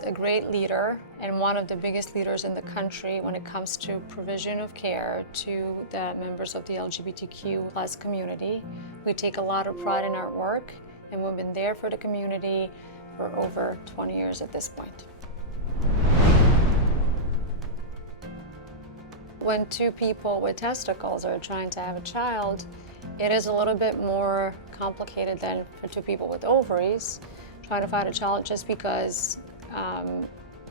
is a great leader and one of the biggest leaders in the country when it comes to provision of care to the members of the LGBTQ+ community. We take a lot of pride in our work, and we've been there for the community for over 20 years at this point. When two people with testicles are trying to have a child, it is a little bit more complicated than for two people with ovaries trying to find a child, just because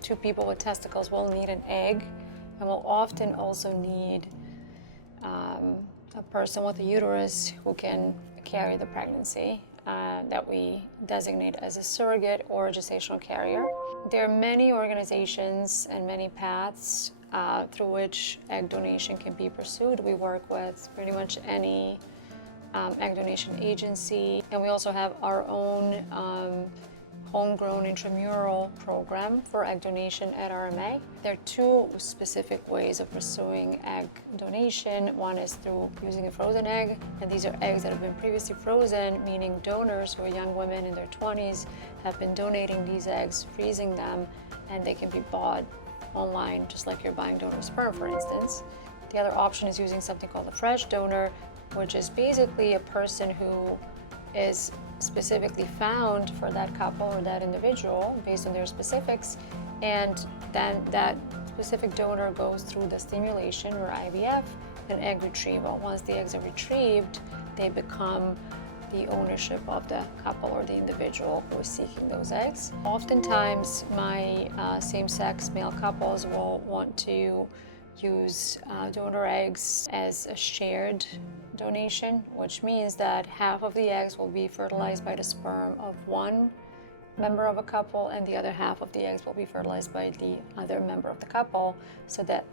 two people with testicles will need an egg and will often also need a person with a uterus who can carry the pregnancy that we designate as a surrogate or a gestational carrier. There are many organizations and many paths through which egg donation can be pursued. We work with pretty much any egg donation agency, and we also have our own homegrown intramural program for egg donation at RMA. There are two specific ways of pursuing egg donation. One is through using a frozen egg, and these are eggs that have been previously frozen, meaning donors who are young women in their 20s have been donating these eggs, freezing them, and they can be bought online, just like you're buying donor sperm, for instance. The other option is using something called a fresh donor, which is basically a person who is specifically found for that couple or that individual based on their specifics, and then that specific donor goes through the stimulation, or IVF, and egg retrieval. Once the eggs are retrieved, they become the ownership of the couple or the individual who is seeking those eggs. Oftentimes, my same-sex male couples will want to use donor eggs as a shared donation, which means that half of the eggs will be fertilized by the sperm of one member of a couple, and the other half of the eggs will be fertilized by the other member of the couple, so that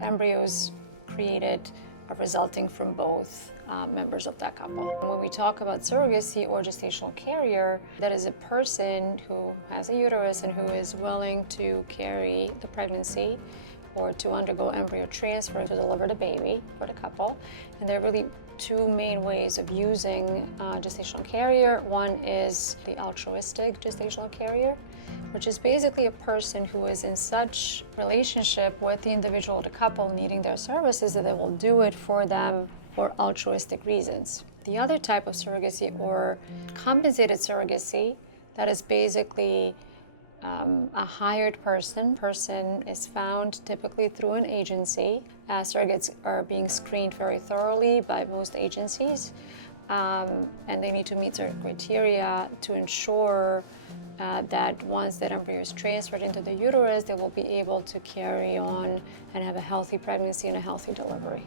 embryos created are resulting from both members of that couple. When we talk about surrogacy or gestational carrier, that is a person who has a uterus and who is willing to carry the pregnancy or to undergo embryo transfer to deliver the baby for the couple. And there are really two main ways of using gestational carrier. One is the altruistic gestational carrier, which is basically a person who is in such relationship with the individual or the couple needing their services that they will do it for them for altruistic reasons. The other type of surrogacy, or compensated surrogacy, that is basically a hired person. Person is found typically through an agency. Surrogates are being screened very thoroughly by most agencies, and they need to meet certain criteria to ensure that once that embryo is transferred into the uterus, they will be able to carry on and have a healthy pregnancy and a healthy delivery.